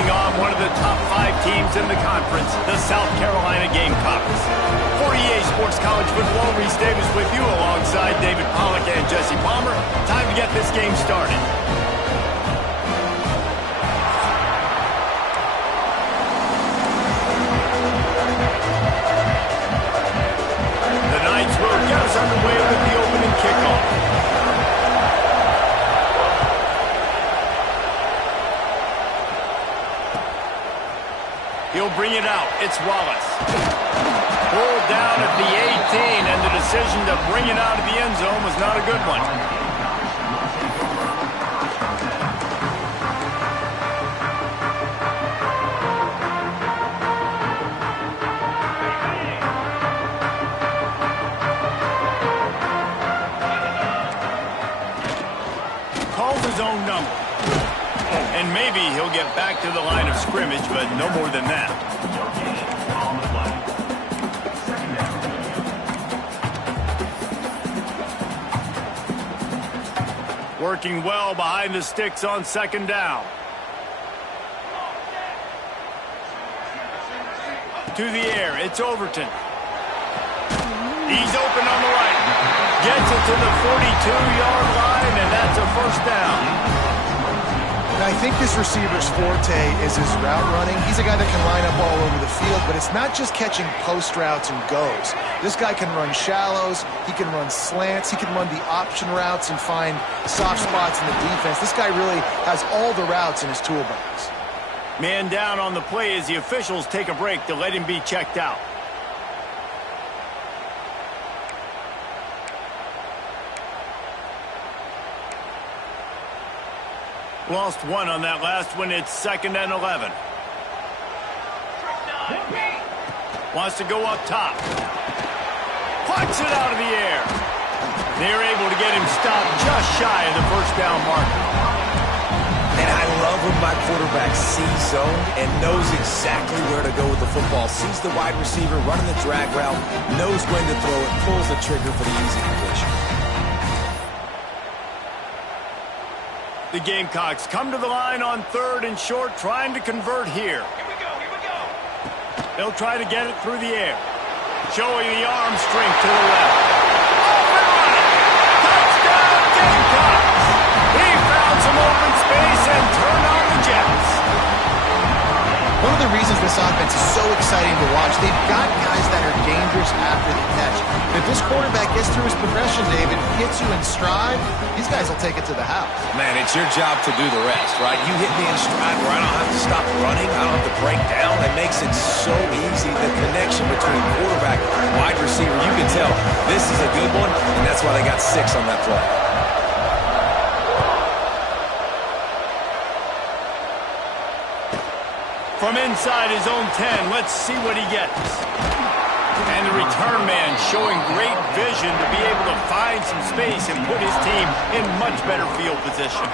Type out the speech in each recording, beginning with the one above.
taking on one of the top 5 teams in the conference, the South Carolina Gamecocks. For EA Sports College Football, Reese Davis with you alongside David Pollack and Jesse Palmer. Time to get this game started. The Knights will get us underway with the opening kickoff. He'll bring it out. It's Wallace. Pulled down at the 18, and the decision to bring it out of the end zone was not a good one. Calls his own number. And maybe he'll get back to the line of scrimmage, but no more than that. Working well behind the sticks on second down. To the air, it's Overton. He's open on the right. Gets it to the 42-yard line, and that's a first down. I think this receiver's forte is his route running. He's a guy that can line up all over the field, but it's not just catching post routes and goes. This guy can run shallows, he can run slants, he can run the option routes and find soft spots in the defense. This guy really has all the routes in his toolbox. Man down on the play as the officials take a break to let him be checked out. Lost one on that last one. It's 2nd and 11. Wants to go up top. Puts it out of the air. They're able to get him stopped just shy of the first down marker. And I love when my quarterback sees zone and knows exactly where to go with the football. Sees the wide receiver running the drag route, knows when to throw it, pulls the trigger for the easy completion. The Gamecocks come to the line on 3rd and short, trying to convert here. Here we go. They'll try to get it through the air. Showing the arm strength to the left. Off and running. Touchdown, Gamecocks! He found some open space and turned on the Jets. One of the reasons this offense is so exciting to watch, they've got guys that are dangerous after the catch. If this quarterback gets through his progression, David, gets you in stride, these guys will take it to the house. Man, it's your job to do the rest, right? You hit me in stride where I don't have to stop running, I don't have to break down. It makes it so easy. The connection between quarterback and wide receiver, you can tell this is a good one, and that's why they got 6 on that play. From inside his own 10, let's see what he gets. And the return man showing great vision to be able to find some space and put his team in much better field position.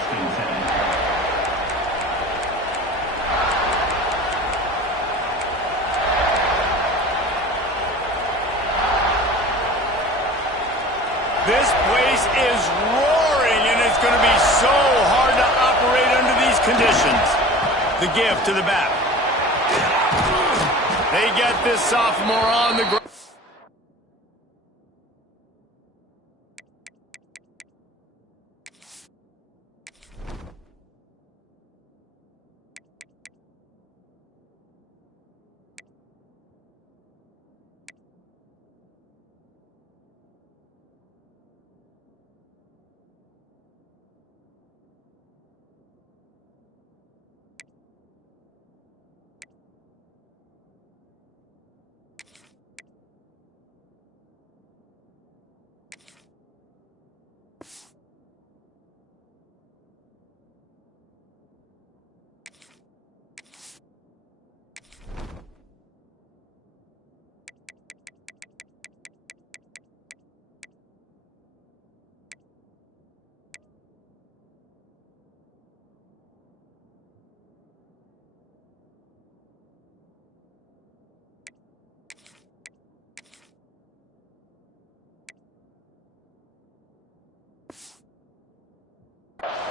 This place is roaring, and it's going to be so hard to operate under these conditions. The give to the back. They get this sophomore on the ground.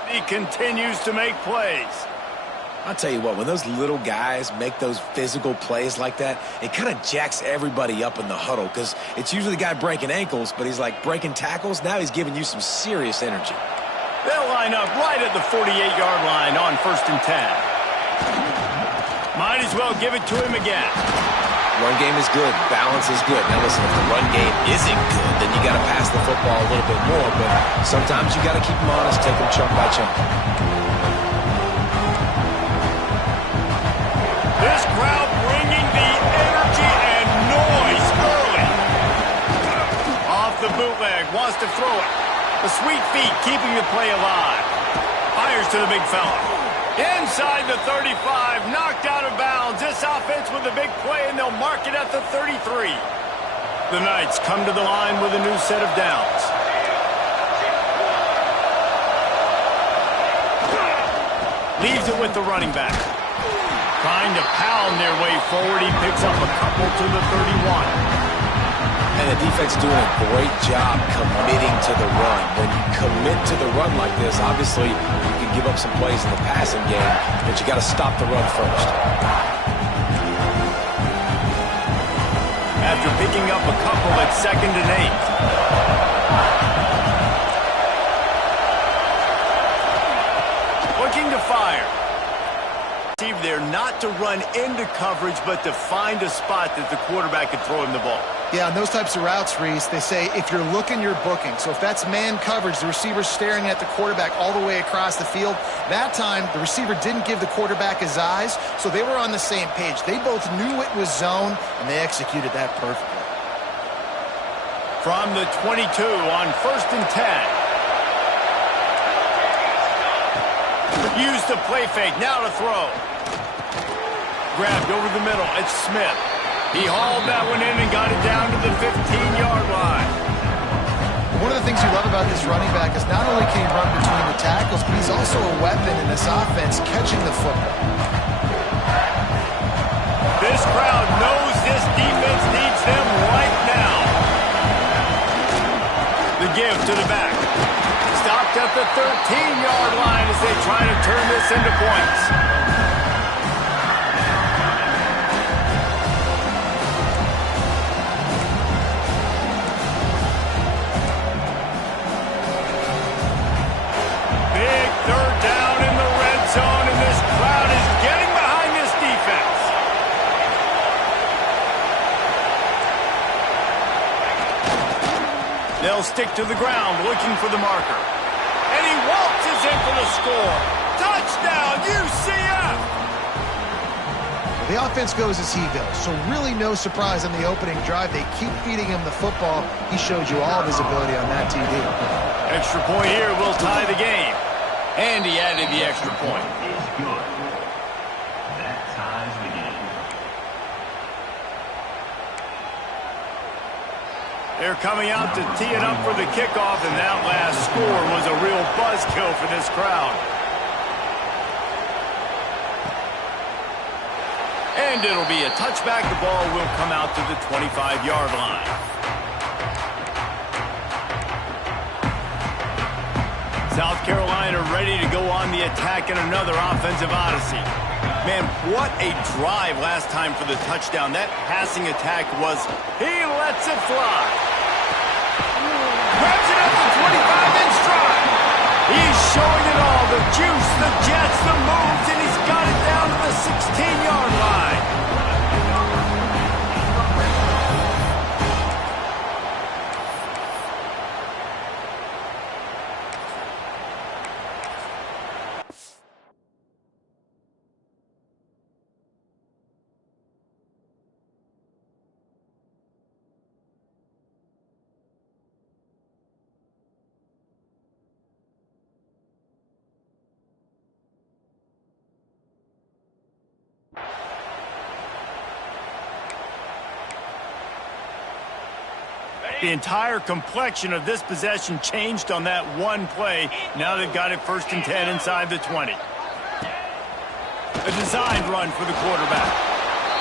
He continues to make plays. I'll tell you what, when those little guys make those physical plays like that, it kind of jacks everybody up in the huddle because it's usually the guy breaking ankles, but he's like breaking tackles. Now he's giving you some serious energy. They'll line up right at the 48-yard line on 1st and 10. Might as well give it to him again. Run game is good. Balance is good. Now listen, if the run game isn't good, then you got to pass the football a little bit more, but sometimes you got to keep them honest, take them chunk by chunk. This crowd bringing the energy and noise early. Off the bootleg, wants to throw it. The sweet feet keeping the play alive. Fires to the big fella. Inside the 35, knocked out of bounds. This offense with a big play, and they'll mark it at the 33. The Knights come to the line with a new set of downs. Leaves it with the running back. Trying to pound their way forward. He picks up a couple to the 31. And the defense doing a great job committing to the run. When you commit to the run like this, obviously you can give up some plays in the passing game, but you got to stop the run first. After picking up a couple at 2nd and 8. Looking to fire. They're not to run into coverage, but to find a spot that the quarterback can throw him the ball. Yeah, on those types of routes, Reese, they say if you're looking, you're booking. So if that's man coverage, the receiver's staring at the quarterback all the way across the field. That time, the receiver didn't give the quarterback his eyes, so they were on the same page. They both knew it was zone, and they executed that perfectly. From the 22 on 1st and 10. Use the play fake, now to throw. Grabbed over the middle, it's Smith. He hauled that one in and got it down to the 15-yard line. One of the things you love about this running back is not only can he run between the tackles, but he's also a weapon in this offense catching the football. This crowd knows this defense needs them right now. The give to the back. Stopped at the 13-yard line as they try to turn this into points. Big 3rd down in the red zone, and this crowd is getting behind this defense. They'll stick to the ground looking for the marker. And he waltzes in for the score. Touchdown, UCF! The offense goes as he goes, so really no surprise on the opening drive. They keep feeding him the football. He showed you all of his ability on that TD. Extra point here will tie the game. And he added the extra point. Is good. That ties the game. They're coming out to tee it up for the kickoff, and that last score was a real buzzkill for this crowd. And it'll be a touchback. The ball will come out to the 25-yard line. South Carolina ready to go on the attack in another offensive odyssey. Man, what a drive last time for the touchdown. That passing attack was, he lets it fly. Grabs it up to 25 in stride. He's showing it all, the juice, the jets, the moves, and he's got it down to the 16-yard line. The entire complexion of this possession changed on that one play. Now they've got it 1st and 10 inside the 20. A designed run for the quarterback.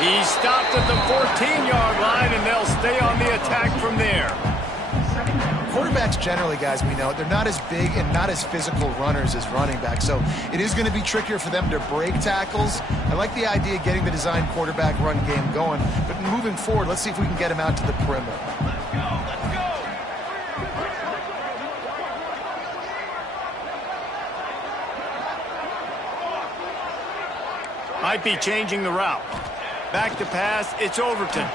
He stopped at the 14-yard line, and they'll stay on the attack from there. Quarterback quarterbacks generally, guys, we know, they're not as big and not as physical runners as running backs. So it is going to be trickier for them to break tackles. I like the idea of getting the design quarterback run game going. But moving forward, let's see if we can get him out to the perimeter. Might be changing the route. Back to pass, it's Overton.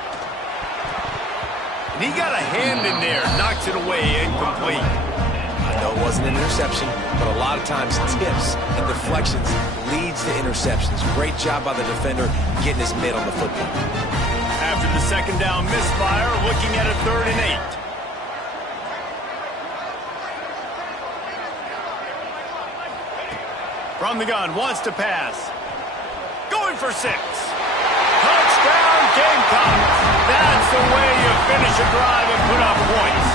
And he got a hand in there, knocks it away, incomplete. I know it wasn't an interception, but a lot of times tips and deflections leads to interceptions. Great job by the defender getting his mitt on the football. After the second down misfire, looking at a 3rd and 8. From the gun, wants to pass. Going for 6. Touchdown, Gamecocks. That's the way you finish a drive and put up points.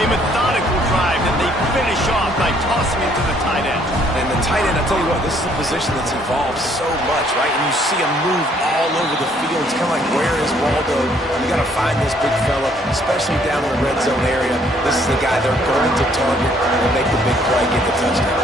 A methodical drive that they finish off by tossing it to the tight end. And the tight end, I tell you what, this is a position that's evolved so much, right? And you see him move all over the field. It's kind of like, where is Waldo? You got to find this big fella, especially down in the red zone area. This is the guy they're going to target and make the big play, get the touchdown.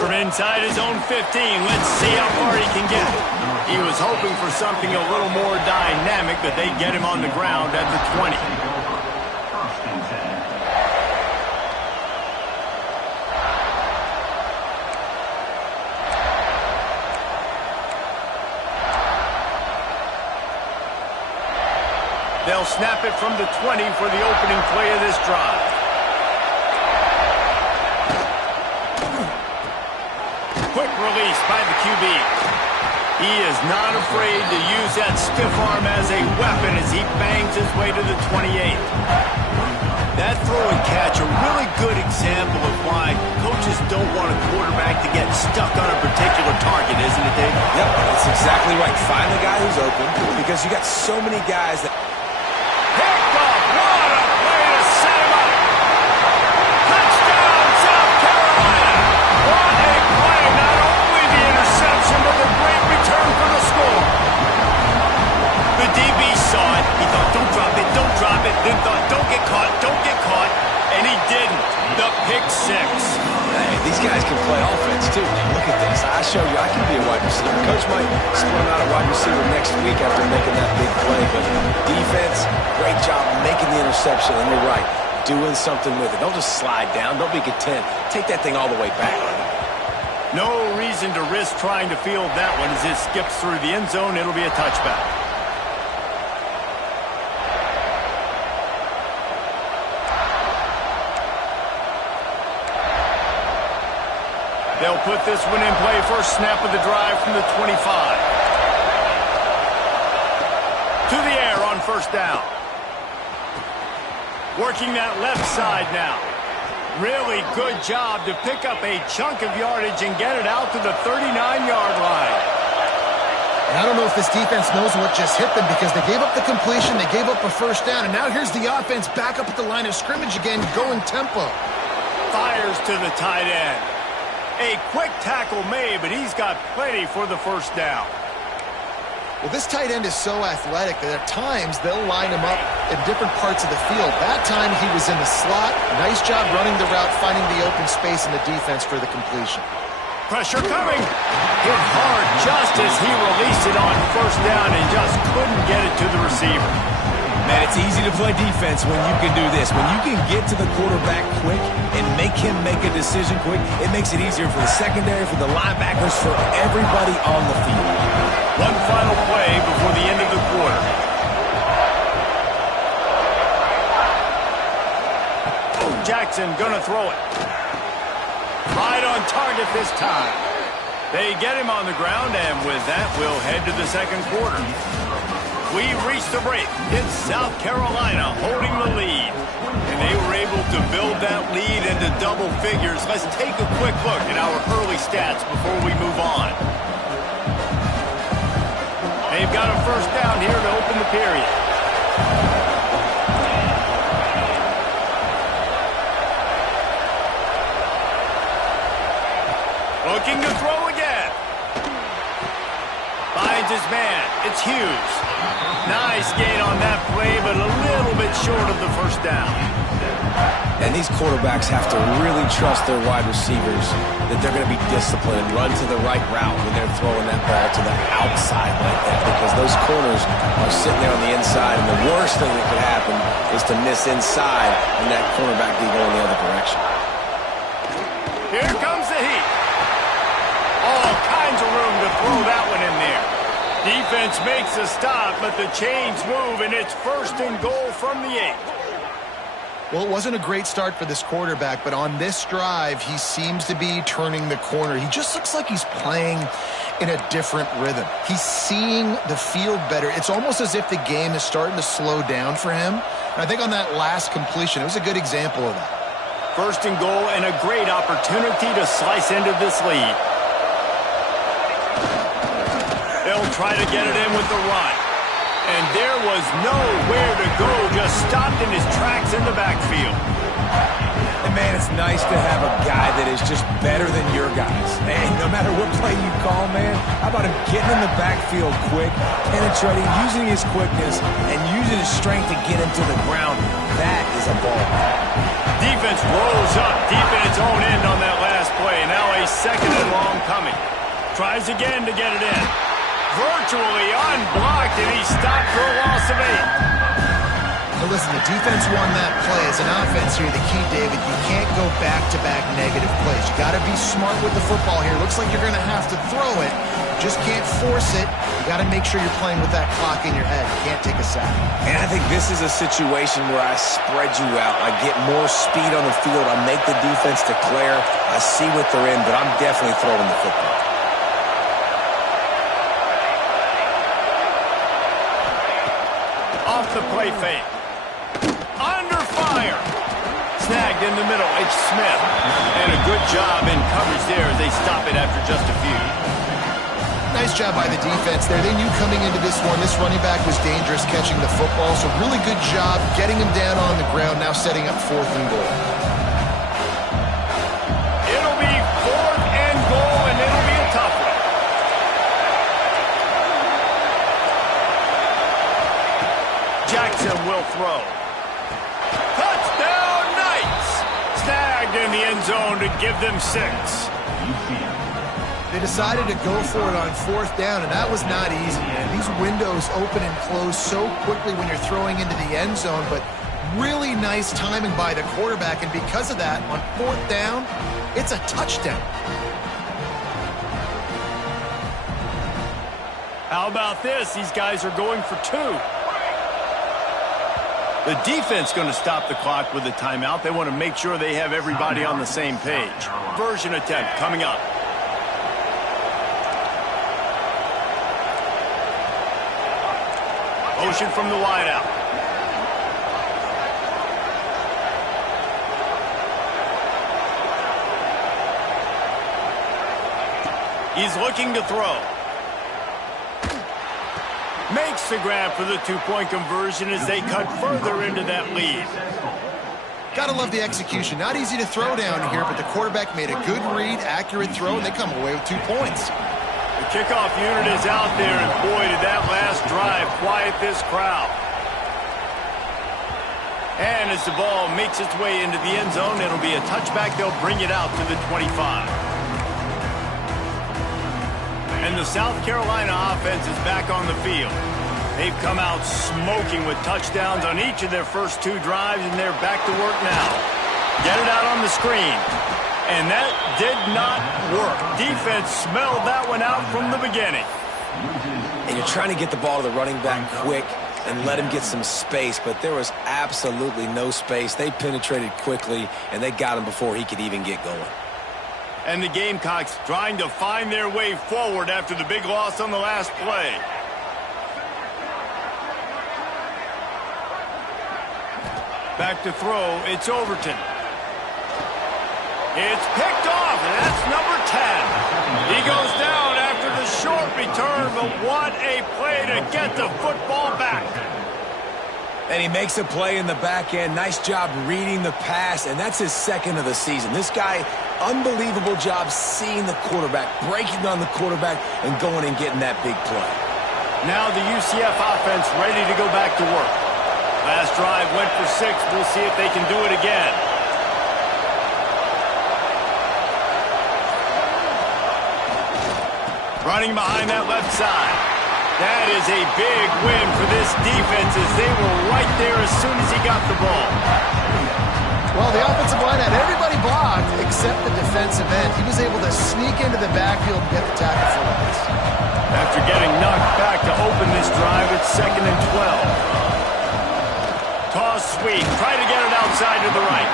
From inside his own 15, let's see how far he can get. He was hoping for something a little more dynamic, but they get him on the ground at the 20. They'll snap it from the 20 for the opening play of this drive. Quick release by the QB. He is not afraid to use that stiff arm as a weapon as he bangs his way to the 28. That throw and catch, a really good example of why coaches don't want a quarterback to get stuck on a particular target, isn't it, Dave? Yep, that's exactly right. Find the guy who's open, because you got so many guys that... Picked off. What a way to set him up. Touchdown, South Carolina. What a play. Not only the interception, but the great return for the score. The DB saw it. He thought, don't drop it. Then thought, don't get caught. And he didn't. The pick 6. Hey, these guys can play offense, too. Now, look at this. I show you I can be a wide receiver. Coach might split him out a wide receiver next week after making that big play. But defense, great job making the interception. And you're right, doing something with it. Don't just slide down. Don't be content. Take that thing all the way back. No reason to risk trying to field that one as it skips through the end zone. It'll be a touchback. They'll put this one in play. First snap of the drive from the 25. To the air on first down. Working that left side now. Really good job to pick up a chunk of yardage and get it out to the 39-yard line. And I don't know if this defense knows what just hit them, because they gave up the completion, they gave up a first down, and now here's the offense back up at the line of scrimmage again, going tempo. Fires to the tight end. A quick tackle made, but he's got plenty for the first down. Well, this tight end is so athletic that at times they'll line him up in different parts of the field. That time he was in the slot. Nice job running the route, finding the open space in the defense for the completion. Pressure coming. Hit hard just as he released it on first down and just couldn't get it to the receiver. Man, it's easy to play defense when you can do this. When you can get to the quarterback quick and make him make a decision quick, it makes it easier for the secondary, for the linebackers, for everybody on the field. One final play before the end of the quarter. Jackson gonna throw it. Right on target this time. They get him on the ground, and with that, we'll head to the second quarter. We've reached the break. It's South Carolina holding the lead. And they were able to build that lead into double figures. Let's take a quick look at our early stats before we move on. They've got a first down here to open the period. Looking to throw again. Finds his man. It's Hughes. Nice gain on that play, but a little bit short of the first down. And these quarterbacks have to really trust their wide receivers that they're going to be disciplined and run to the right route when they're throwing that ball to the outside like that, because those corners are sitting there on the inside, and the worst thing that could happen is to miss inside and that cornerback be going the other direction. Here comes the heat. All kinds of room to throw that one in there. Defense makes a stop, but the chains move, and it's 1st and goal from the 8. Well, it wasn't a great start for this quarterback, but on this drive, he seems to be turning the corner. He just looks like he's playing in a different rhythm. He's seeing the field better. It's almost as if the game is starting to slow down for him. And I think on that last completion, it was a good example of that. 1st and goal, and a great opportunity to slice into this lead. They'll try to get it in with the run. And there was nowhere to go, just stopped in his tracks in the backfield. And man, it's nice to have a guy that is just better than your guys. And no matter what play you call, man, how about him getting in the backfield quick, penetrating, using his quickness, and using his strength to get him to the ground. That is a ball. Defense rolls up deep in its own end on that last play. Now a 2nd and long coming. Tries again to get it in. Virtually unblocked, and he stopped for a loss of 8. Now listen, the defense won that play. As an offense here, the key, David, you can't go back-to-back negative plays. You got to be smart with the football here. Looks like you're going to have to throw it. Just can't force it. You got to make sure you're playing with that clock in your head. You can't take a sack. And I think this is a situation where I spread you out. I get more speed on the field. I make the defense declare. I see what they're in, but I'm definitely throwing the football. Off the play fake. Under fire. Snagged in the middle. It's Smith. And a good job in coverage there as they stop it after just a few. Nice job by the defense there. They knew coming into this one, this running back was dangerous catching the football, so really good job getting him down on the ground, now setting up 4th and goal. It'll be 4th and goal, and it'll be a tough one. Jackson will throw. Touchdown, Knights! Snagged in the end zone to give them 6. They decided to go for it on 4th down, and that was not easy, man. These windows open and close so quickly when you're throwing into the end zone, but really nice timing by the quarterback, and because of that, on 4th down, it's a touchdown. How about this? These guys are going for 2. The defense going to stop the clock with a timeout. They want to make sure they have everybody on the same page. Version attempt coming up. Motion from the wideout. He's looking to throw. Makes the grab for the 2-point conversion as they cut further into that lead. Gotta love the execution. Not easy to throw down here, but the quarterback made a good read, accurate throw, and they come away with 2 points. The kickoff unit is out there, and boy, did that last drive quiet this crowd. And as the ball makes its way into the end zone, it'll be a touchback. They'll bring it out to the 25. And the South Carolina offense is back on the field. They've come out smoking with touchdowns on each of their first 2 drives, and they're back to work now. Get it out on the screen. And that did not work. Defense smelled that one out from the beginning. And you're trying to get the ball to the running back quick and let him get some space, but there was absolutely no space. They penetrated quickly, and they got him before he could even get going. And the Gamecocks trying to find their way forward after the big loss on the last play. Back to throw, it's Overton. It's picked off, and that's number 10. He goes down after the short return, but what a play to get the football back. And he makes a play in the back end. Nice job reading the pass, and that's his 2nd of the season. This guy unbelievable job seeing the quarterback, breaking on the quarterback, and going and getting that big play. Now the UCF offense ready to go back to work. Last drive went for 6. We'll see if they can do it again. Running behind that left side. That is a big win for this defense as they were right there as soon as he got the ball. Well, the offensive line had everybody blocked except the defensive end. He was able to sneak into the backfield and get the tackle for loss. After getting knocked back to open this drive, it's 2nd and 12. Toss sweep. Try to get it outside to the right.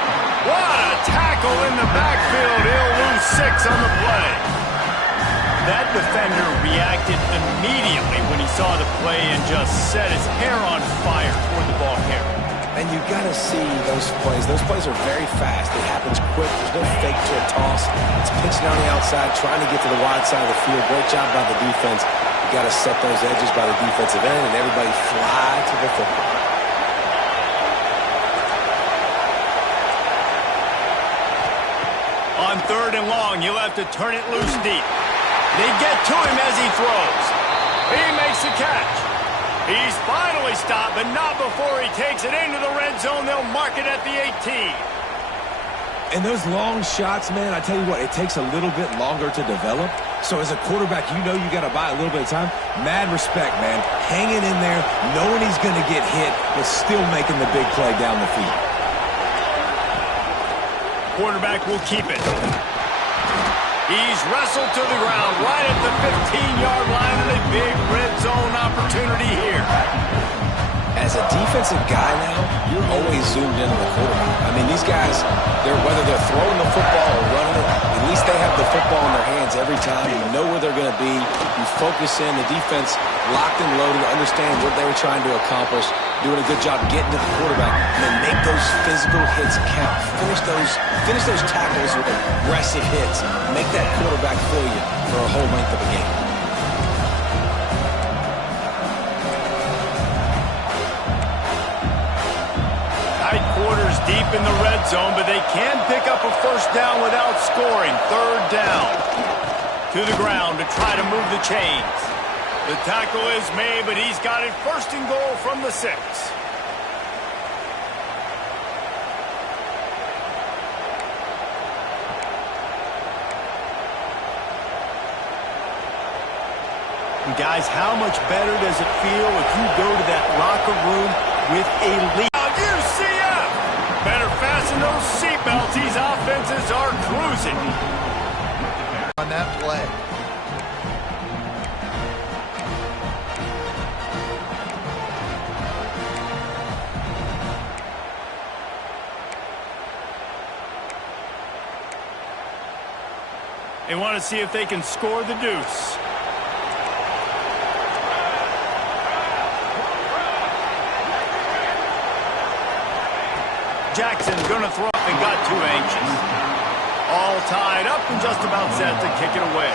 What a tackle in the backfield. He'll lose 6 on the play. That defender reacted immediately when he saw the play and just set his hair on fire toward the ball carrier. And you got to see those plays. Those plays are very fast. It happens quick. There's no fake to a toss. It's pitching on the outside, trying to get to the wide side of the field. Great job by the defense. You got to set those edges by the defensive end, and everybody fly to the football. On 3rd and long, you'll have to turn it loose deep. They get to him as he throws. He makes the catch. He's finally stopped, but not before he takes it into the red zone. They'll mark it at the 18. And those long shots, man, I tell you what, it takes a little bit longer to develop. So as a quarterback, you know you got to buy a little bit of time. Mad respect, man. Hanging in there, knowing he's going to get hit, but still making the big play down the field. Quarterback will keep it. He's wrestled to the ground right at the 15-yard line and a big red zone opportunity here. As a defensive guy now, you're always zoomed into the quarterback. I mean, these guys, whether they're throwing the football or running it, at least they have the football in their hands every time. You know where they're going to be. You focus in. The defense locked and loaded, understand what they were trying to accomplish, doing a good job getting to the quarterback, and then make those physical hits count. Finish those tackles with aggressive hits. Make that quarterback feel you for a whole length of a game. Tight quarters deep in the red zone, but they can pick up a first down without scoring. 3rd down. To the ground to try to move the chains. The tackle is made, but he's got it 1st and goal from the 6. And guys, how much better does it feel if you go to that locker room with a lead? UCF! Better fasten those seatbelts. These offenses are cruising. On that play. They want to see if they can score the deuce. Jackson's going to throw up and got too anxious. All tied up and just about set to kick it away.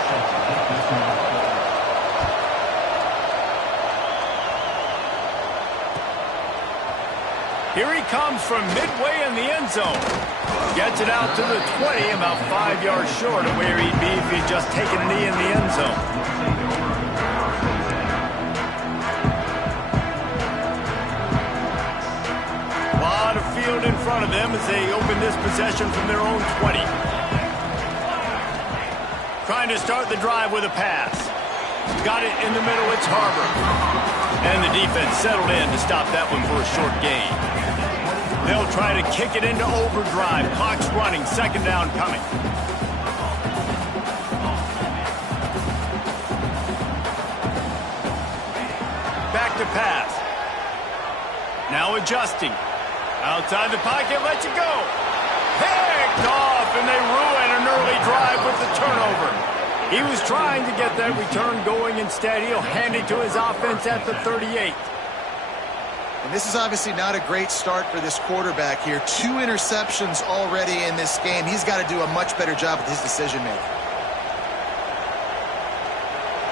Here he comes from midway in the end zone. Gets it out to the 20, about 5 yards short of where he'd be if he'd just taken a knee in the end zone. A lot of field in front of them as they open this possession from their own 20. Trying to start the drive with a pass. Got it in the middle, it's Harbor. And the defense settled in to stop that one for a short gain. They'll try to kick it into overdrive. Clock's running, 2nd down coming. Back to pass. Now adjusting. Outside the pocket, lets it go. Picked off, and they ruin an early drive with the turnover. He was trying to get that return going. Instead, he'll hand it to his offense at the 38. And this is obviously not a great start for this quarterback here. 2 interceptions already in this game. He's got to do a much better job with his decision-making.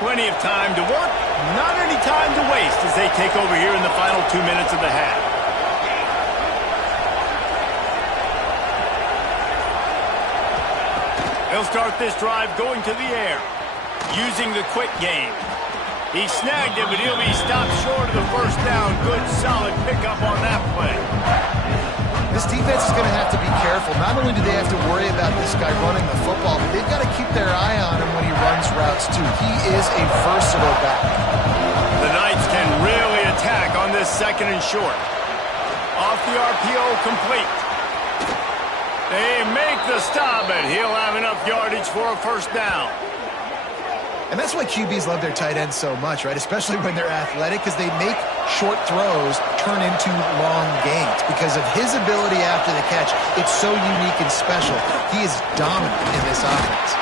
Plenty of time to work, not any time to waste as they take over here in the final 2 minutes of the half. He'll start this drive going to the air, using the quick game. He snagged it, but he'll be stopped short of the first down. Good, solid pickup on that play. This defense is going to have to be careful. Not only do they have to worry about this guy running the football, but they've got to keep their eye on him when he runs routes, too. He is a versatile back. The Knights can really attack on this second and short. Off the RPO, complete. They make the stop, and he'll have enough yardage for a first down. And that's why QBs love their tight ends so much, right? Especially when they're athletic, because they make short throws turn into long gains. Because of his ability after the catch, it's so unique and special. He is dominant in this offense.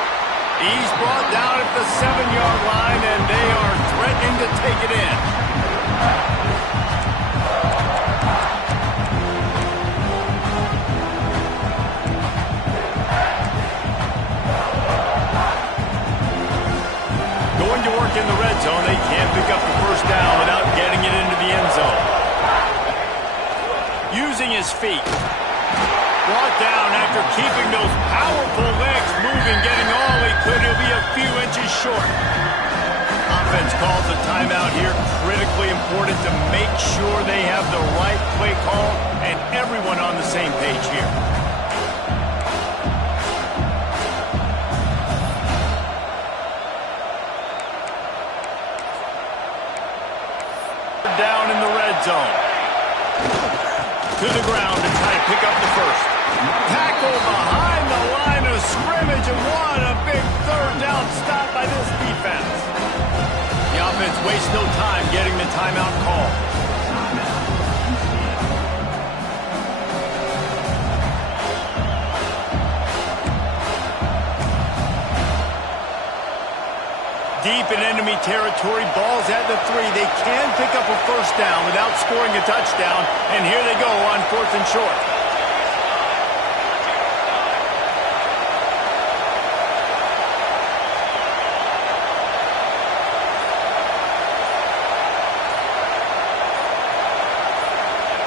He's brought down at the 7-yard line, and they are threatening to take it in. Going to work in the red zone. They can't pick up the first down without getting it into the end zone. Using his feet. Brought down after keeping those powerful legs moving, getting all he could. He'll be a few inches short. Offense calls a timeout here. Critically important to make sure they have the right play call and everyone on the same page here. Down in the red zone. To the ground to try to pick up the first. Tackle behind the line of scrimmage, and what a big third down stop by this defense. The offense wastes no time getting the timeout call. Deep in enemy territory, ball's at the 3. They can pick up a first down without scoring a touchdown, and here they go on 4th and short.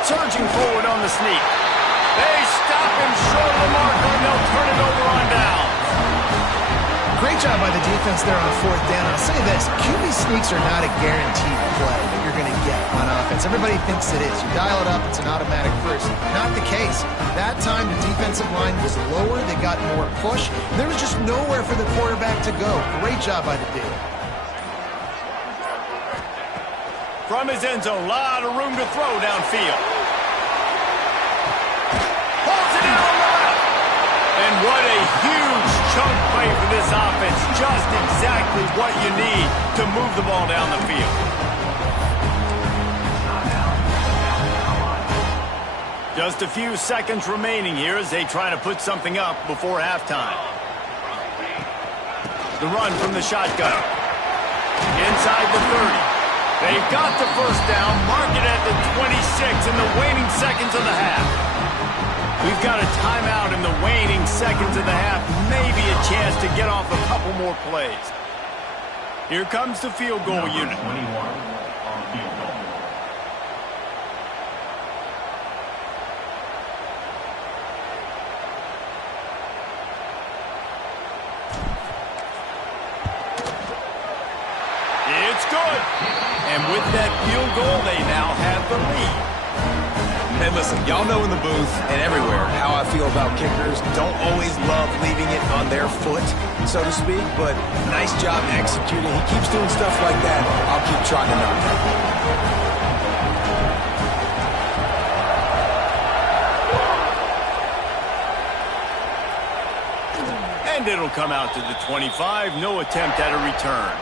Surging forward on the sneak. They stop him short of the marker, and they'll turn it over on down. Great job by the defense there on 4th down. I'll say this, QB sneaks are not a guaranteed play that you're going to get on offense. Everybody thinks it is. You dial it up, it's an automatic first. Not the case. That time, the defensive line was lower. They got more push. There was just nowhere for the quarterback to go. Great job by the D. From his end zone, a lot of room to throw downfield. Pulls it out left. And what a huge chunk play for this offense. Just exactly what you need to move the ball down the field. Just a few seconds remaining here as they try to put something up before halftime. The run from the shotgun. Inside the 30. They've got the first down, mark it at the 26 in the waning seconds of the half. We've got a timeout in the waning seconds of the half. Maybe a chance to get off a couple more plays. Here comes the field goal unit. 21 on field goal. It's good. And with that field goal, they now have the lead. And listen, y'all know in the booth and everywhere how I feel about kickers. Don't always love leaving it on their foot, so to speak, but nice job executing. He keeps doing stuff like that. I'll keep trying to knock him. And it'll come out to the 25. No attempt at a return.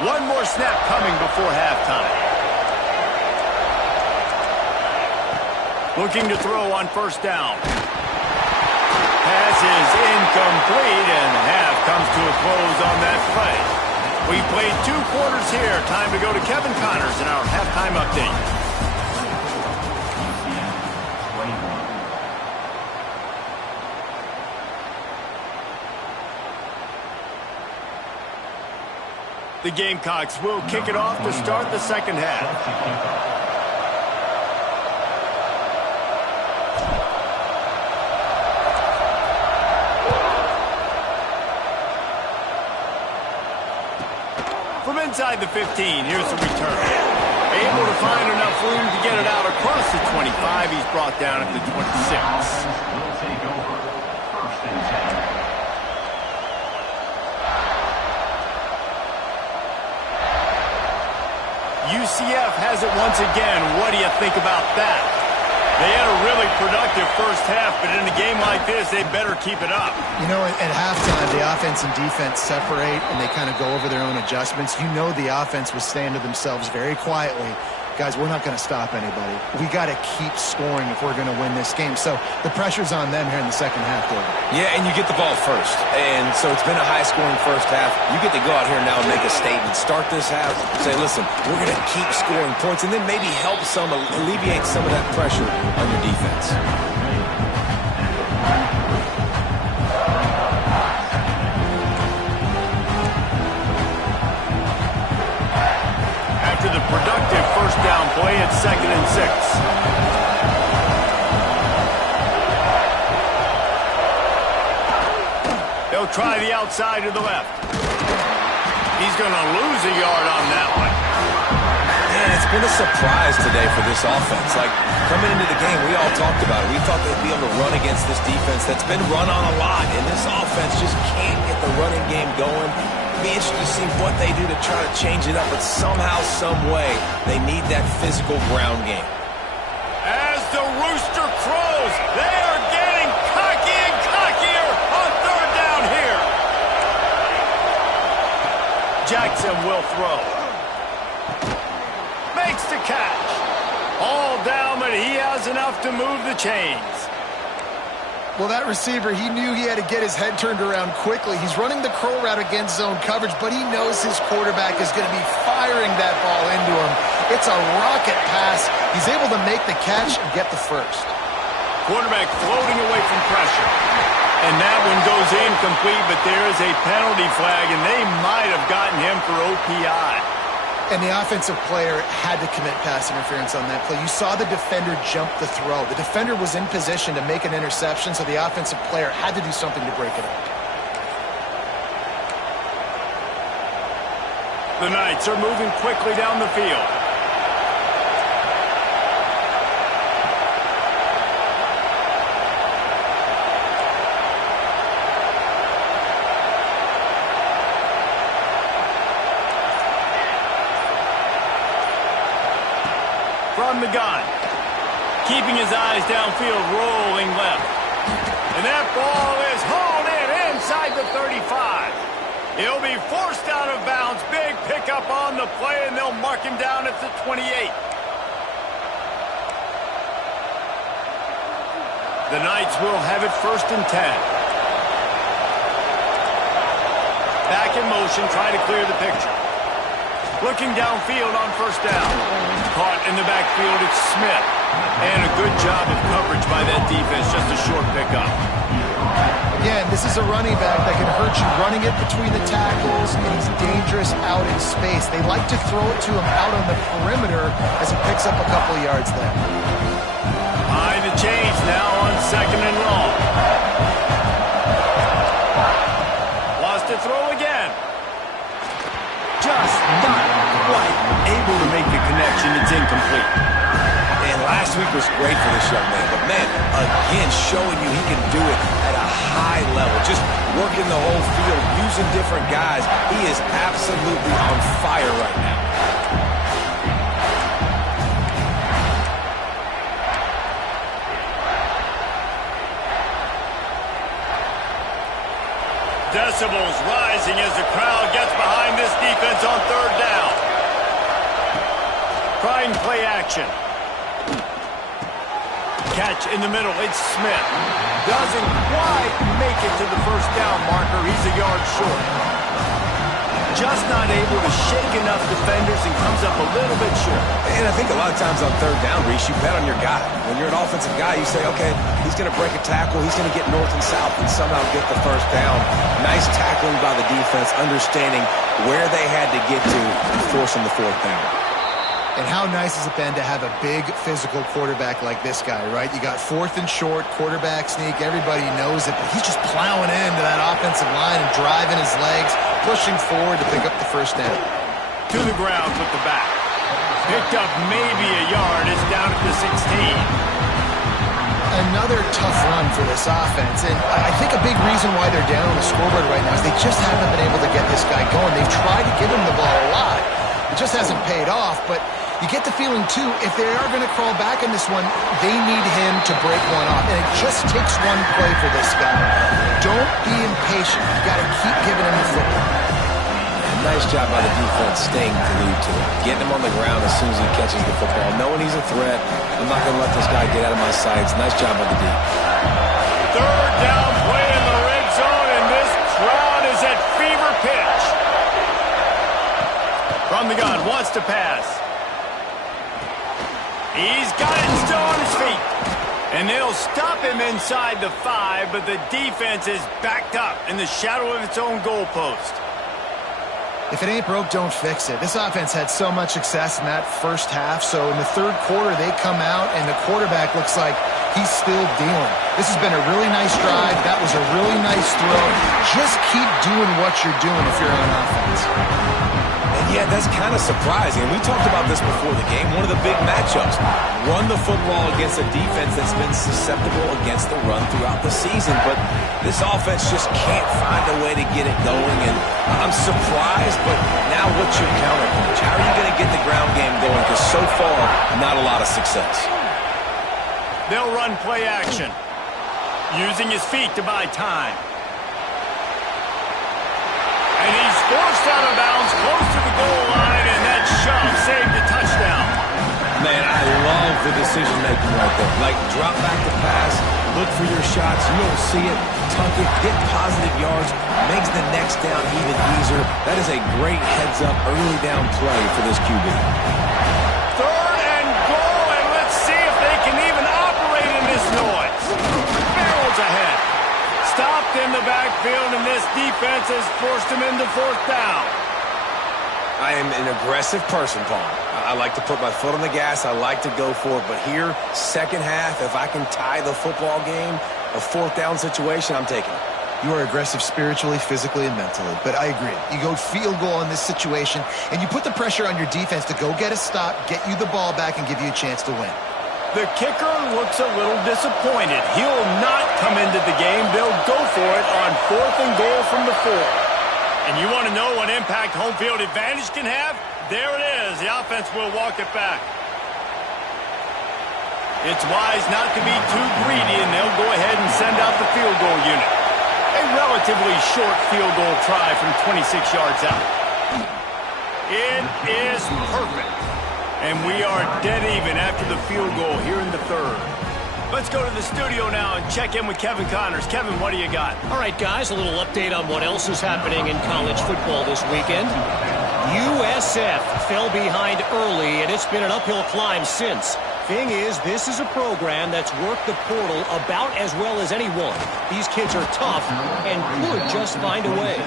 One more snap coming before halftime. Looking to throw on first down. Pass is incomplete, and half comes to a close on that play. We played 2 quarters here. Time to go to Kevin Connors in our halftime update. The Gamecocks will kick it off to start the second half. From inside the 15, here's the return. Able to find enough room to get it out across the 25. He's brought down at the 26. Will take over. First and 10. UCF has it once again. What do you think about that? They had a really productive first half, but in a game like this, they better keep it up. You know, at halftime, the offense and defense separate, and they kind of go over their own adjustments. You know the offense was saying to themselves very quietly, guys, we're not going to stop anybody. We got to keep scoring if we're going to win this game. So the pressure's on them here in the second half, David. Yeah, and you get the ball first. And so it's been a high-scoring first half. You get to go out here now and make a statement. Start this half, say, listen, we're going to keep scoring points, and then maybe help some, alleviate some of that pressure on your defense. After the productive first down play, it's 2nd and 6. They'll try the outside to the left. He's going to lose a yard on that one. Man, it's been a surprise today for this offense. Like, coming into the game, we all talked about it. We thought they'd be able to run against this defense that's been run on a lot, and this offense just can't get the running game going. Be interested to see what they do to try to change it up, but somehow, some way, they need that physical ground game. As the rooster crows, they are getting cocky and cockier on third down here. Jackson will throw. Makes the catch. All down, but he has enough to move the chains. Well, that receiver, he knew he had to get his head turned around quickly. He's running the curl route against zone coverage, but he knows his quarterback is going to be firing that ball into him. It's a rocket pass. He's able to make the catch and get the first. Quarterback floating away from pressure. And that one goes incomplete, but there is a penalty flag, and they might have gotten him for OPI. And the offensive player had to commit pass interference on that play. You saw the defender jump the throw. The defender was in position to make an interception, so the offensive player had to do something to break it up. The Knights are moving quickly down the field. From the gun, keeping his eyes downfield, rolling left. And that ball is hauled in inside the 35. He'll be forced out of bounds. Big pickup on the play, and they'll mark him down at the 28. The Knights will have it 1st and 10. Back in motion, trying to clear the picture. Looking downfield on 1st down. Caught in the backfield, it's Smith. And a good job of coverage by that defense, just a short pickup. Again, this is a running back that can hurt you running it between the tackles, and he's dangerous out in space. They like to throw it to him out on the perimeter as he picks up a couple of yards there. Behind the chains now on 2nd and long. Lost to throw again. Just not quite able to make the connection. It's incomplete. And last week was great for this young man. But, man, again, showing you he can do it at a high level. Just working the whole field, using different guys. He is absolutely on fire right now. Decibels rising as the crowd gets behind this defense on 3rd down. Trying play action. Catch in the middle. It's Smith. Doesn't quite make it to the 1st down marker. He's a yard short. just not able to shake enough defenders and comes up a little bit short. And I think a lot of times on third down, Reese, you bet on your guy. When you're an offensive guy, you say, okay, he's going to break a tackle, he's going to get north and south and somehow get the first down. Nice tackling by the defense, understanding where they had to get to and forcing the fourth down. And how nice has it been to have a big physical quarterback like this guy, right? You got fourth and short, quarterback sneak, everybody knows it, but he's just plowing into that offensive line and driving his legs, pushing forward to pick up the first down. To the ground with the back. Picked up maybe a yard. It's down at the 16. Another tough run for this offense, and I think a big reason why they're down on the scoreboard right now is they just haven't been able to get this guy going. They've tried to give him the ball a lot. It just hasn't paid off, but you get the feeling, too, if they are going to crawl back in this one, they need him to break one off, and it just takes one play for this guy. Don't be impatient. You got to keep giving him the football. Nice job by the defense staying glued to him. Getting him on the ground as soon as he catches the football. Knowing he's a threat, I'm not going to let this guy get out of my sights. Nice job by the D. Third down play in the red zone, and this crowd is at fever pitch. From the gun, wants to pass. He's got it still on his feet. And they'll stop him inside the 5, but the defense is backed up in the shadow of its own goalpost. If it ain't broke, don't fix it. This offense had so much success in that first half, so in the third quarter, they come out, and the quarterback looks like he's still dealing. This has been a really nice drive. That was a really nice throw. Just keep doing what you're doing if you're on offense. Yeah, that's kind of surprising. We talked about this before the game. One of the big matchups. Run the football against a defense that's been susceptible against the run throughout the season. But this offense just can't find a way to get it going. And I'm surprised, but now what's your counterpunch? How are you going to get the ground game going? Because so far, not a lot of success. They'll run play action, using his feet to buy time. And he's forced out of bounds close to the goal line, and that shove saved the touchdown. Man, I love the decision-making right there. Like, drop back to pass, look for your shots, you don't see it, tuck it, get positive yards, makes the next down even easier. That is a great heads-up early down play for this QB. Third and goal, and let's see if they can even operate in this noise. Barrels ahead. Stopped in the backfield, and this defense has forced him into fourth down. I am an aggressive person, Paul. I like to put my foot on the gas. I like to go for it. But here, second half, if I can tie the football game, a fourth down situation, I'm taking it. You are aggressive spiritually, physically, and mentally. But I agree. You go field goal in this situation, and you put the pressure on your defense to go get a stop, get you the ball back, and give you a chance to win. The kicker looks a little disappointed. He'll not come into the game. They'll go for it on fourth and goal from the 4. And you want to know what impact home field advantage can have? There it is. The offense will walk it back. It's wise not to be too greedy, and they'll go ahead and send out the field goal unit. A relatively short field goal try from 26 yards out. It is perfect. And we are dead even after the field goal here in the third. Let's go to the studio now and check in with Kevin Connors. Kevin, what do you got? All right, guys, a little update on what else is happening in college football this weekend. USF fell behind early, and it's been an uphill climb since. Thing is, this is a program that's worked the portal about as well as anyone. These kids are tough and could just find a way.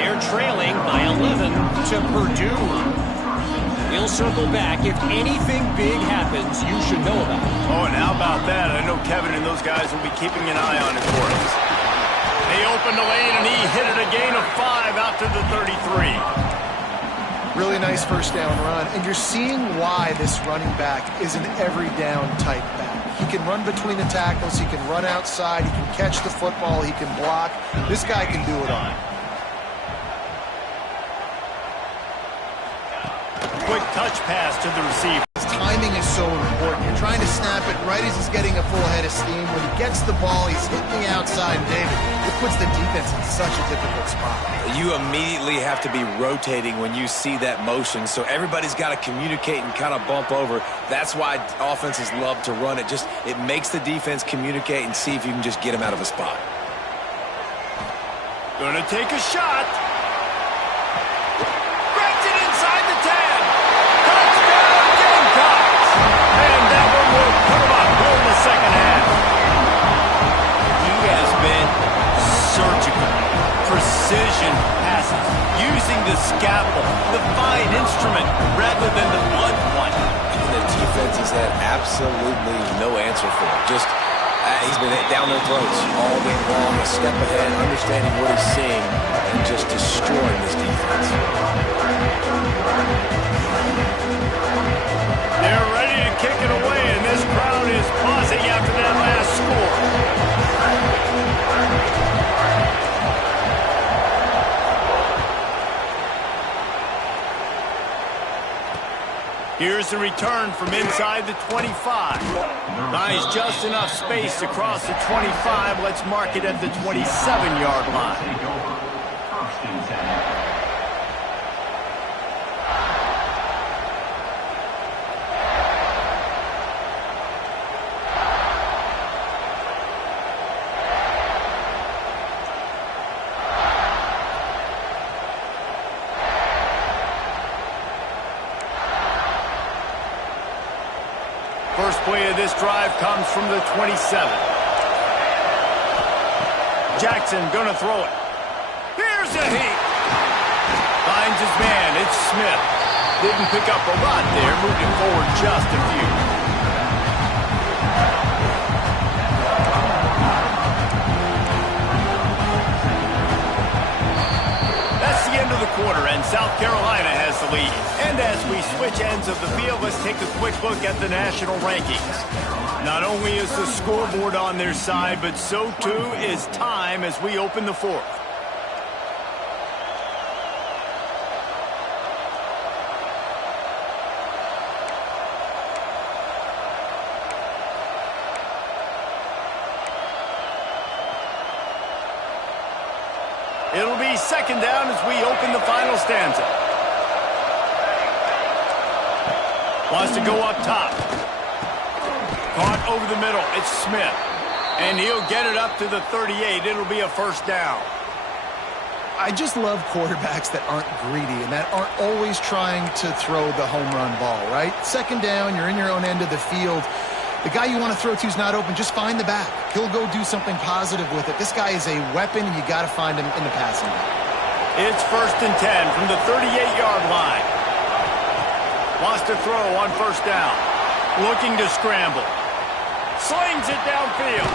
They're trailing by 11 to Purdue. We'll circle back. If anything big happens, you should know about it. Oh, and how about that? I know Kevin and those guys will be keeping an eye on it for us. They opened the lane, and he hit it a gain of 5 out to the 33. Really nice first down run, and you're seeing why this running back is an every down type back. He can run between the tackles, he can run outside, he can catch the football, he can block. This guy can do it all. Quick touch pass to the receiver. Timing is so important. You're trying to snap it right as he's getting a full head of steam. When he gets the ball, he's hitting the outside, David. It puts the defense in such a difficult spot. You immediately have to be rotating when you see that motion, so everybody's got to communicate and kind of bump over. That's why offenses love to run it. It makes the defense communicate and see if you can just get him out of a spot. Gonna take a shot. divine instrument rather than the blunt one. And the defense has had absolutely no answer for him. Just, he's been down their throats all game long, a step ahead, understanding what he's seeing, and just destroying this defense. They're ready to kick it away, and this crowd is buzzing after that last score. Here's the return from inside the 25. Nice, just enough space to cross the 25. Let's mark it at the 27-yard line. Take over. First and 10. First play of this drive comes from the 27. Jackson gonna throw it. Here's a heat. Finds his man. It's Smith. Didn't pick up a lot there. Moved it forward just a few. That's the end of the quarter, and South Carolina has the lead. And as we switch ends of the field, let's take a quick look at the national rankings. Not only is the scoreboard on their side, but so too is time as we open the fourth. It'll be second down as we open the final stanza. Wants to go up top. Caught over the middle. It's Smith. And he'll get it up to the 38. It'll be a first down. I just love quarterbacks that aren't greedy and that aren't always trying to throw the home run ball, right? Second down, you're in your own end of the field. The guy you want to throw to is not open. Just find the back. He'll go do something positive with it. This guy is a weapon, and you got to find him in the passing game. It's first and 10 from the 38-yard line. Wants to throw on first down. Looking to scramble. Slings it downfield.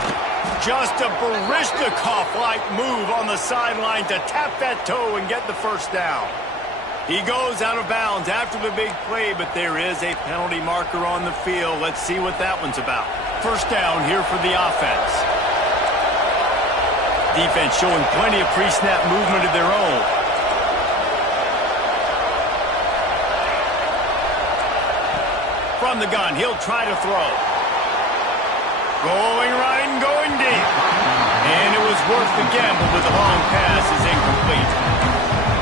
Just a Baryshnikov-like move on the sideline to tap that toe and get the first down. He goes out of bounds after the big play, but there is a penalty marker on the field. Let's see what that one's about. First down here for the offense. Defense showing plenty of pre-snap movement of their own. From the gun, he'll try to throw. Going right and going deep. And it was worth the gamble, but the long pass is incomplete.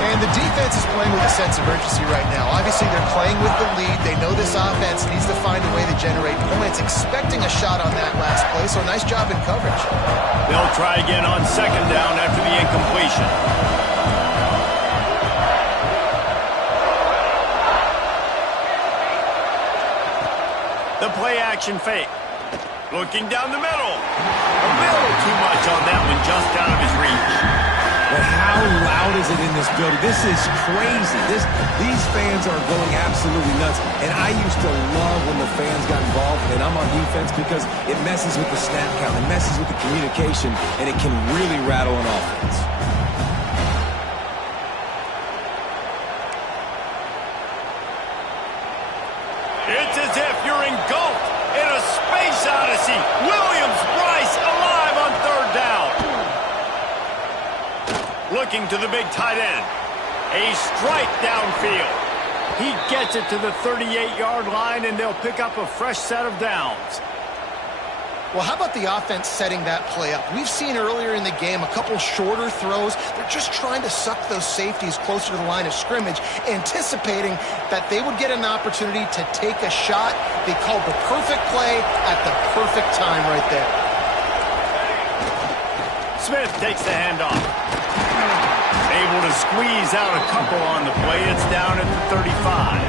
And the defense is playing with a sense of urgency right now. Obviously, they're playing with the lead. They know this offense needs to find a way to generate points, expecting a shot on that last play, so nice job in coverage. They'll try again on second down after the incompletion. The play-action fake. Looking down the middle. A little too much on that one, just out of his reach. But how loud is it in this building? This is crazy. These fans are going absolutely nuts. And I used to love when the fans got involved, and I'm on defense, because it messes with the snap count, it messes with the communication, and it can really rattle an offense. It's as if you're engulfed in a space odyssey. Williams-Brice alive on third down. Looking to the big tight end. A strike downfield. He gets it to the 38-yard line, and they'll pick up a fresh set of downs. Well, how about the offense setting that play up? We've seen earlier in the game a couple shorter throws. They're just trying to suck those safeties closer to the line of scrimmage, anticipating that they would get an opportunity to take a shot. They called the perfect play at the perfect time right there. Smith takes the handoff. Able to squeeze out a couple on the play. It's down at the 35.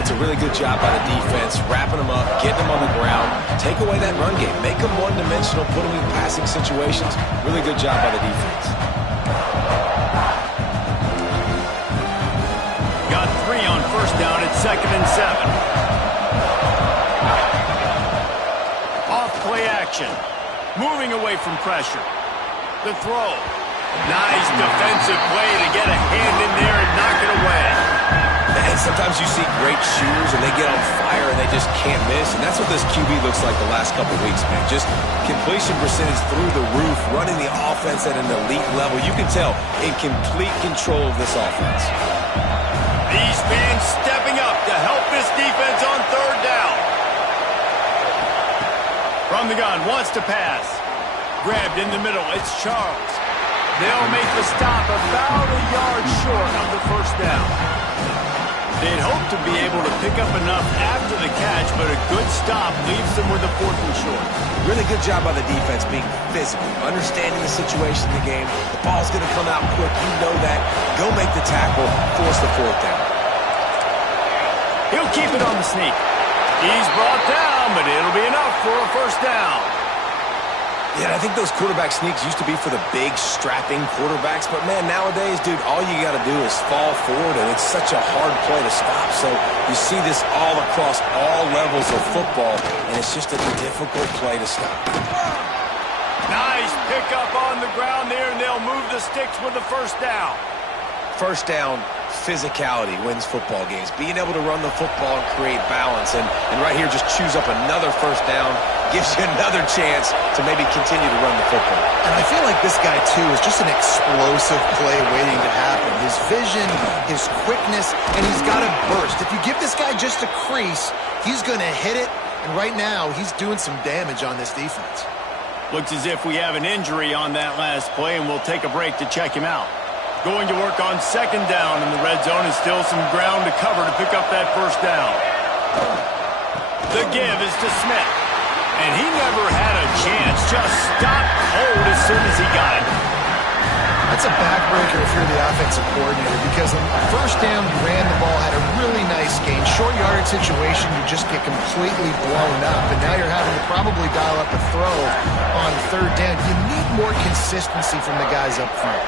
That's a really good job by the defense, wrapping them up, getting them on the ground, take away that run game, make them one-dimensional, put them in passing situations. Really good job by the defense. down at 2nd and 7. Off play action. Moving away from pressure. The throw. Nice defensive play to get a hand in there and knock it away. And sometimes you see great shooters and they get on fire and they just can't miss. And that's what this QB looks like the last couple weeks, man. Just completion percentage through the roof, running the offense at an elite level. You can tell in complete control of this offense. These fans stepping up to help this defense on 3rd down. From the gun, wants to pass. Grabbed in the middle, it's Charles. They'll make the stop about a yard short of the 1st down. They'd hope to be able to pick up enough after the catch, but a good stop leaves them with a 4th and short. Really good job by the defense being physical, understanding the situation in the game. The ball's going to come out quick. You know that. Go make the tackle, force the 4th down. He'll keep it on the sneak. He's brought down, but it'll be enough for a 1st down. Yeah, I think those quarterback sneaks used to be for the big, strapping quarterbacks. But, man, nowadays, dude, all you got to do is fall forward, and it's such a hard play to stop. So you see this all across all levels of football, and it's just a difficult play to stop. Nice pickup on the ground there, and they'll move the sticks with the 1st down. 1st down, physicality wins football games. Being able to run the football and create balance. And right here, just choose up another 1st down, gives you another chance to maybe continue to run the football. And I feel like this guy, too, is just an explosive play waiting to happen. His vision, his quickness, and he's got a burst. If you give this guy just a crease, he's going to hit it. And right now, he's doing some damage on this defense. Looks as if we have an injury on that last play, and we'll take a break to check him out. Going to work on 2nd down in the red zone, and still some ground to cover to pick up that 1st down. The give is to Smith. And he never had a chance. Just stopped cold as soon as he got it. That's a backbreaker if you're the offensive coordinator, because on 1st down, you ran the ball, had a really nice gain. Short yardage situation, you just get completely blown up. And now you're having to probably dial up a throw on 3rd down. You need more consistency from the guys up front.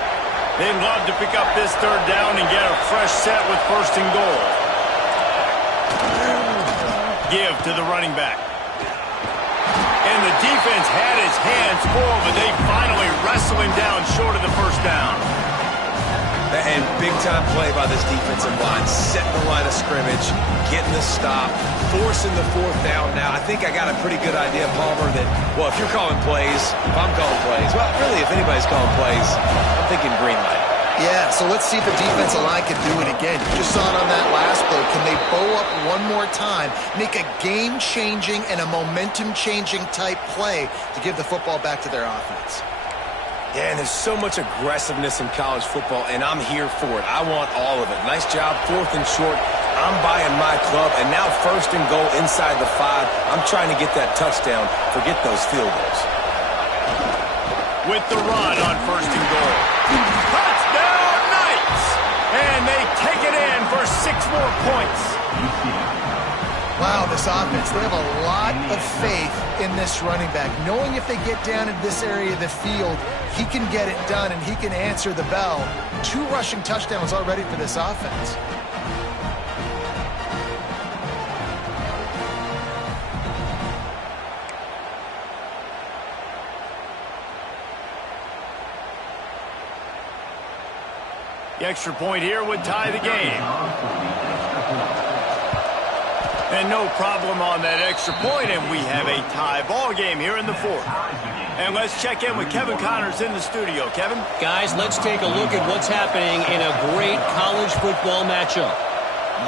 They'd love to pick up this 3rd down and get a fresh set with 1st and goal. Give to the running back. And the defense had his hands full, but they finally wrestle him down short of the 1st down. And big-time play by this defensive line, setting the line of scrimmage, getting the stop, forcing the 4th down now. I think I got a pretty good idea, Palmer, that, well, if you're calling plays, if I'm calling plays, well, really, if anybody's calling plays, I'm thinking green light. Yeah, so let's see if the defensive line can do it again. You just saw it on that last play. Can they bow up one more time, make a game-changing and a momentum-changing type play to give the football back to their offense? Yeah, and there's so much aggressiveness in college football, and I'm here for it. I want all of it. Nice job, 4th and short. I'm buying my club, and now 1st and goal inside the 5. I'm trying to get that touchdown. Forget those field goals. With the run on 1st and goal. Touchdown, Knights! And they take it in for 6 more points. Wow, this offense, they have a lot of faith in this running back. Knowing if they get down in this area of the field, he can get it done and he can answer the bell. 2 rushing touchdowns already for this offense. The extra point here would tie the game. And no problem on that extra point, and we have a tie ball game here in the 4th. And let's check in with Kevin Connors in the studio. Kevin? Guys, let's take a look at what's happening in a great college football matchup.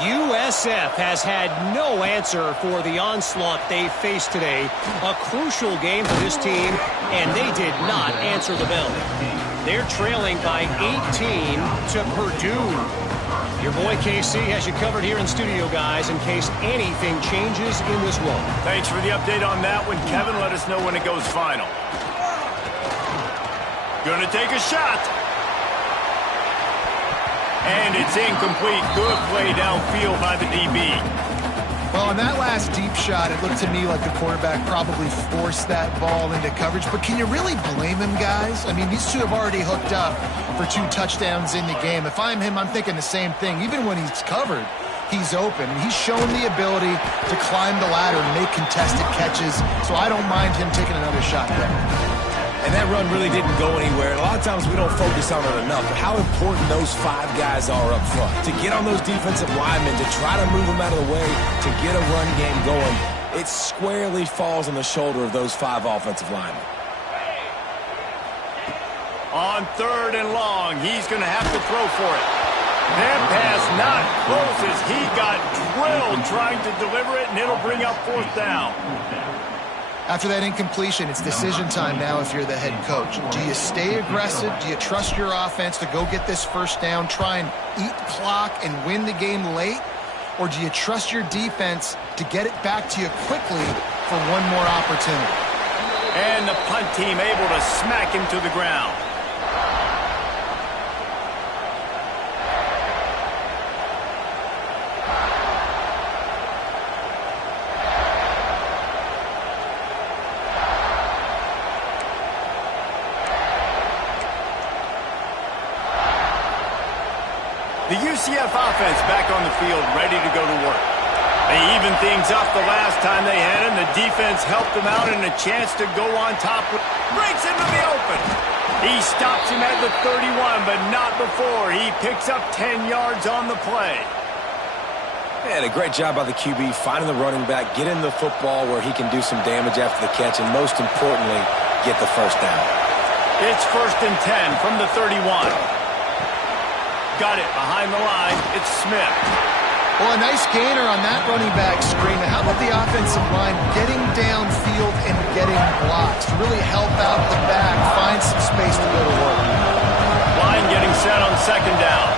USF has had no answer for the onslaught they faced today. A crucial game for this team, and they did not answer the bell. They're trailing by 18 to Purdue. Your boy KC has you covered here in studio, guys, in case anything changes in this one. Thanks for the update on that one, Kevin. Let us know when it goes final. Gonna take a shot. And it's incomplete. Good play downfield by the DB. Well, on that last deep shot, it looked to me like the quarterback probably forced that ball into coverage. But can you really blame him, guys? I mean, these two have already hooked up for 2 touchdowns in the game. If I'm him, I'm thinking the same thing. Even when he's covered, he's open. And he's shown the ability to climb the ladder and make contested catches, so I don't mind him taking another shot there. And that run really didn't go anywhere. And a lot of times we don't focus on it enough, but how important those 5 guys are up front. To get on those defensive linemen, to try to move them out of the way, to get a run game going, it squarely falls on the shoulder of those 5 offensive linemen. On 3rd and long, he's going to have to throw for it. That pass not close as he got drilled trying to deliver it, and it'll bring up 4th down. After that incompletion, it's decision time now if you're the head coach. Do you stay aggressive? Do you trust your offense to go get this 1st down, try and eat clock and win the game late? Or do you trust your defense to get it back to you quickly for one more opportunity? And the punt team able to smack him to the ground. The UCF offense back on the field, ready to go to work. They evened things up the last time they had him. The defense helped them out and a chance to go on top. Breaks into the open. He stops him at the 31, but not before. He picks up 10 yards on the play. And a great job by the QB finding the running back, getting the football where he can do some damage after the catch, and most importantly, get the 1st down. It's 1st and 10 from the 31. Got it behind the line. It's Smith. Well, a nice gainer on that running back screen. How about the offensive line getting downfield and getting blocks to really help out the back, find some space to go to work? Line getting set on 2nd down.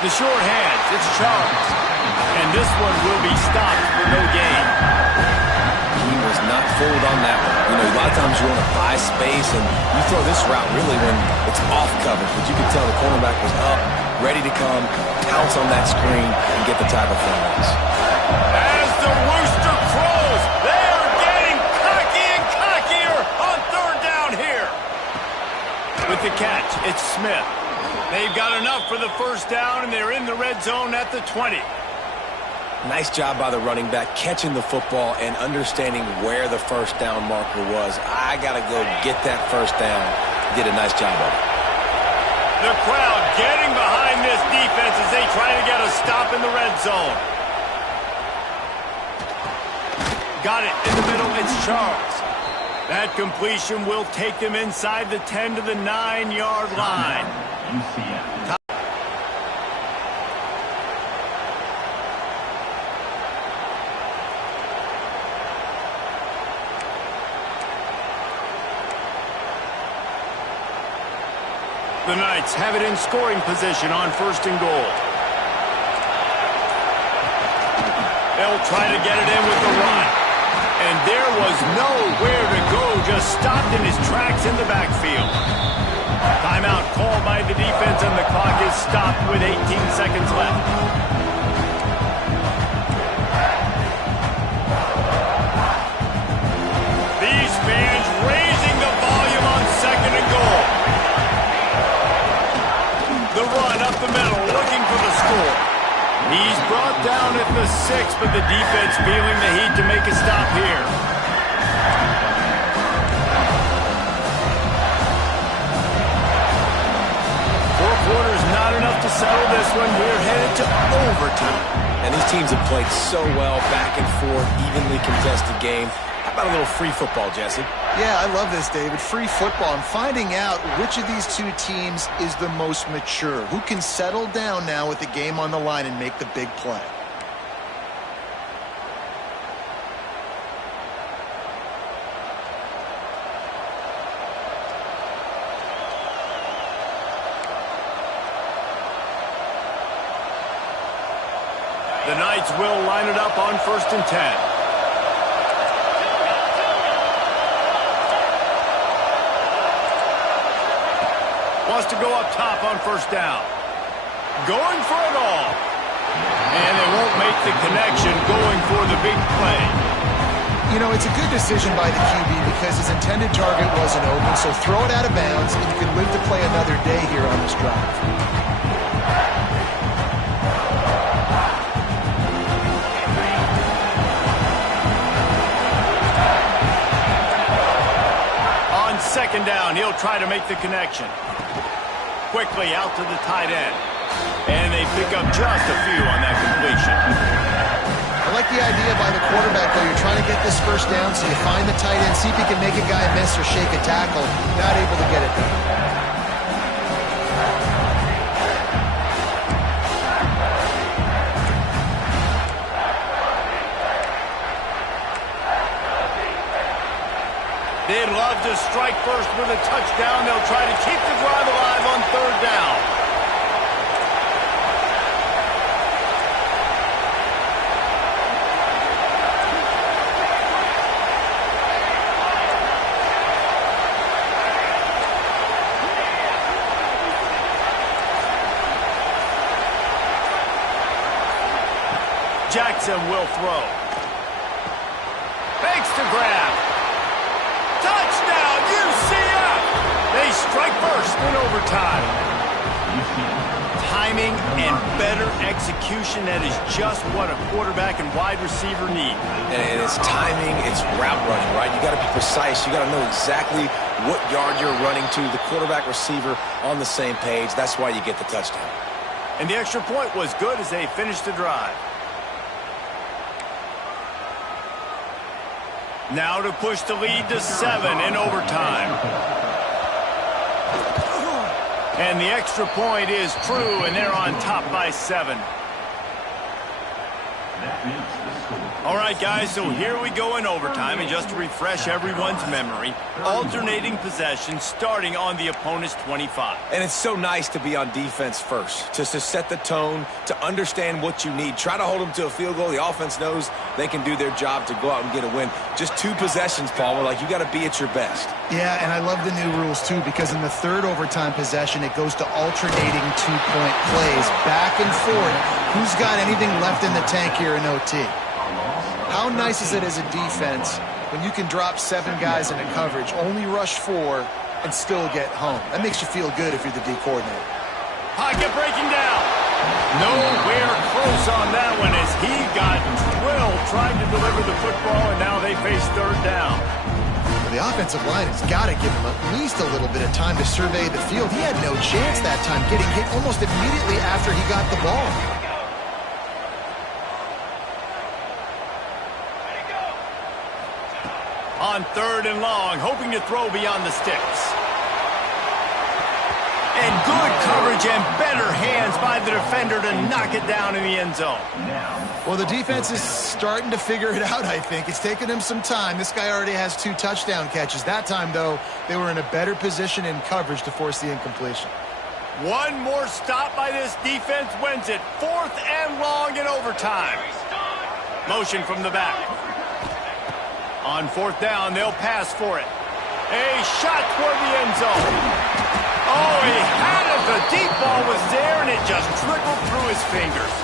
The short hands. It's Charles. And this one will be stopped for no gain. He was not fooled on that one. You know, a lot of times you want to buy space, and you throw this route really when it's off coverage. But you can tell the cornerback was up, ready to come, pounce on that screen, and get the tackle for a loss. As the rooster crows, they are getting cocky and cockier on 3rd down here. With the catch, it's Smith. They've got enough for the 1st down, and they're in the red zone at the 20. Nice job by the running back, catching the football and understanding where the 1st down marker was. I got to go get that 1st down. Did a nice job of it. The crowd getting behind this defense as they try to get a stop in the red zone. Got it in the middle. It's Charles. That completion will take them inside the 10 to the 9-yard line. UCF. The Knights have it in scoring position on 1st and goal. They'll try to get it in with the run. And there was nowhere to go, just stopped in his tracks in the backfield. Timeout called by the defense, and the clock is stopped with 18 seconds left. These fans raising the volume on 2nd and goal. The run up the middle, looking for the score. He's brought down at the 6, but the defense feeling the heat to make a stop here. Four quarters not enough to settle this one. We're headed to overtime. And these teams have played so well, back and forth, evenly contested game. How about a little free football, Jesse? Yeah, I love this, David. Free football and finding out which of these 2 teams is the most mature. Who can settle down now with the game on the line and make the big play? The Knights will line it up on 1st and 10. Wants to go up top on 1st down. Going for it all. And they won't make the connection, going for the big play. You know, it's a good decision by the QB because his intended target wasn't open, so throw it out of bounds, and you can live to play another day here on this drive. Second down, he'll try to make the connection. Quickly out to the tight end. And they pick up just a few on that completion. I like the idea by the quarterback, though. You're trying to get this first down, so you find the tight end, see if he can make a guy miss or shake a tackle. Not able to get it done. They'd love to strike first with a touchdown. They'll try to keep the drive alive on third down. Jackson will throw. Fakes to grab. Touchdown, UCF! They strike first in overtime. Timing and better execution, that is just what a quarterback and wide receiver need. And it's timing, it's route running, right? You got to be precise. You got to know exactly what yard you're running to. The quarterback receiver on the same page. That's why you get the touchdown. And the extra point was good as they finished the drive. Now to push the lead to 7 in overtime. And the extra point is true, and they're on top by 7. All right, guys, so here we go in overtime, and just to refresh everyone's memory, alternating possession starting on the opponent's 25. And it's so nice to be on defense first, to set the tone, to understand what you need. Try to hold them to a field goal. The offense knows they can do their job to go out and get a win. Just 2 possessions, Paul. We're like, you got to be at your best. Yeah, and I love the new rules, too, because in the third overtime possession, it goes to alternating 2-point plays, back and forth. Who's got anything left in the tank here in OT? How nice is it as a defense when you can drop 7 guys into coverage, only rush 4, and still get home? That makes you feel good if you're the D coordinator. Pocket breaking down. Nowhere close on that one as he got drilled trying to deliver the football, and now they face third down. Well, the offensive line has got to give him at least a little bit of time to survey the field. He had no chance that time, getting hit almost immediately after he got the ball. On third and long, hoping to throw beyond the sticks. And good coverage and better hands by the defender to knock it down in the end zone. Well, the defense is starting to figure it out, I think. It's taken them some time. This guy already has 2 touchdown catches. That time, though, they were in a better position in coverage to force the incompletion. One more stop by this defense wins it. 4th and long in overtime. Motion from the back. On 4th down, they'll pass for it. A shot toward the end zone. Oh, he had it. The deep ball was there, and it just trickled through his fingers.